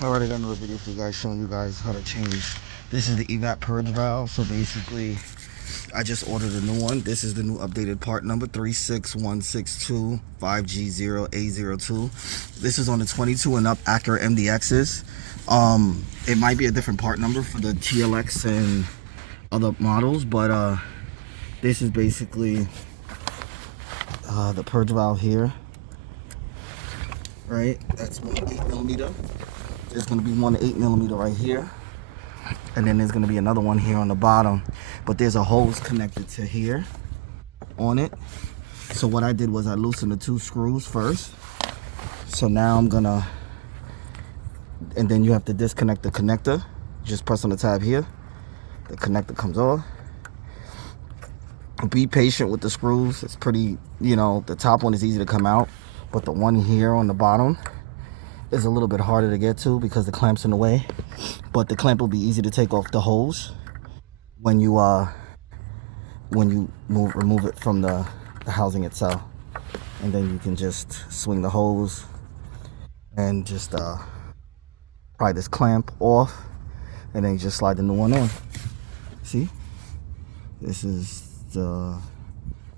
Already done another video for you guys, showing you guys how to change. This is the EVAP Purge valve. So basically, I just ordered a new one. This is the new updated part number 36162 5G0A02. This is on the 22 and up Acura MDXs. It might be a different part number for the TLX and other models, but this is basically the purge valve here. Right, that's 8mm. There's going to be one 8mm right here, and then there's going to be another one here on the bottom, but there's a hose connected to here on it. So what I did was I loosened the two screws first. So now I'm gonna, and then you have to disconnect the connector. Just press on the tab here, the connector comes off. Be patient with the screws. It's pretty, the top one is easy to come out, but the one here on the bottom is a little bit harder to get to because the clamp's in the way. But the clamp will be easy to take off the hose when you remove it from the housing itself. And then you can just swing the hose and just pry this clamp off, and then you just slide the new one on. See, this is the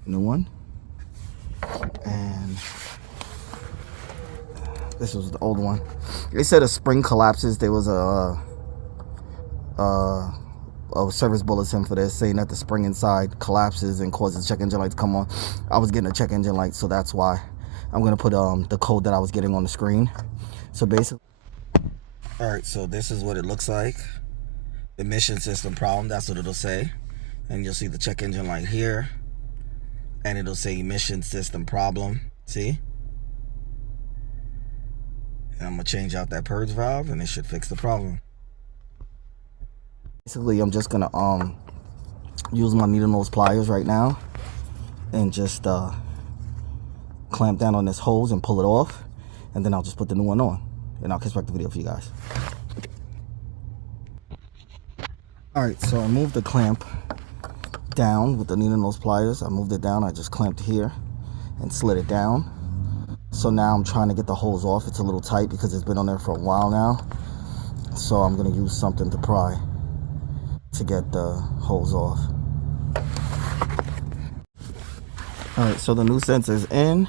new one, and this was the old one. They said a spring collapses. There was a service bulletin for this saying that the spring inside collapses and causes check engine light to come on. I was getting a check engine light, so that's why. I'm gonna put the code that I was getting on the screen. So basically, all right, so this is what it looks like. Emission system problem, that's what it'll say. And you'll see the check engine light here, and it'll say emission system problem. See? And I'm gonna change out that purge valve, and it should fix the problem. Basically, I'm just gonna use my needle nose pliers right now and just clamp down on this hose and pull it off, and then I'll just put the new one on, and I'll catch back the video for you guys. All right, so I moved the clamp down with the needle nose pliers. I moved it down. I just clamped here and slid it down. So now I'm trying to get the hose off. It's a little tight because it's been on there for a while now. So I'm gonna use something to pry to get the hose off. All right, so the new sensor's in.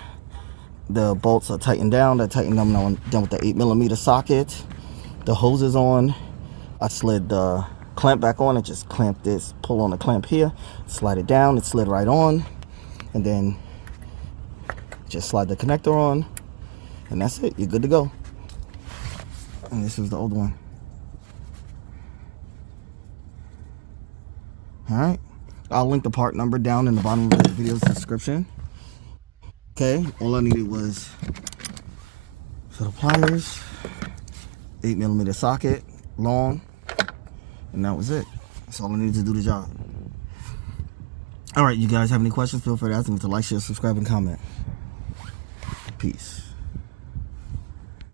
The bolts are tightened down. I tightened them now. I'm done with the 8mm socket. The hose is on. I slid the clamp back on. I just clamped this, pull on the clamp here, slide it down. It slid right on, and then just slide the connector on, and that's it. You're good to go. And this is the old one. All right, I'll link the part number down in the bottom of the video's description. Okay, all I needed was for the pliers, 8mm socket, long, and that was it. That's all I needed to do the job. All right, you guys have any questions, feel free to ask them to like, share, subscribe, and comment. Peace.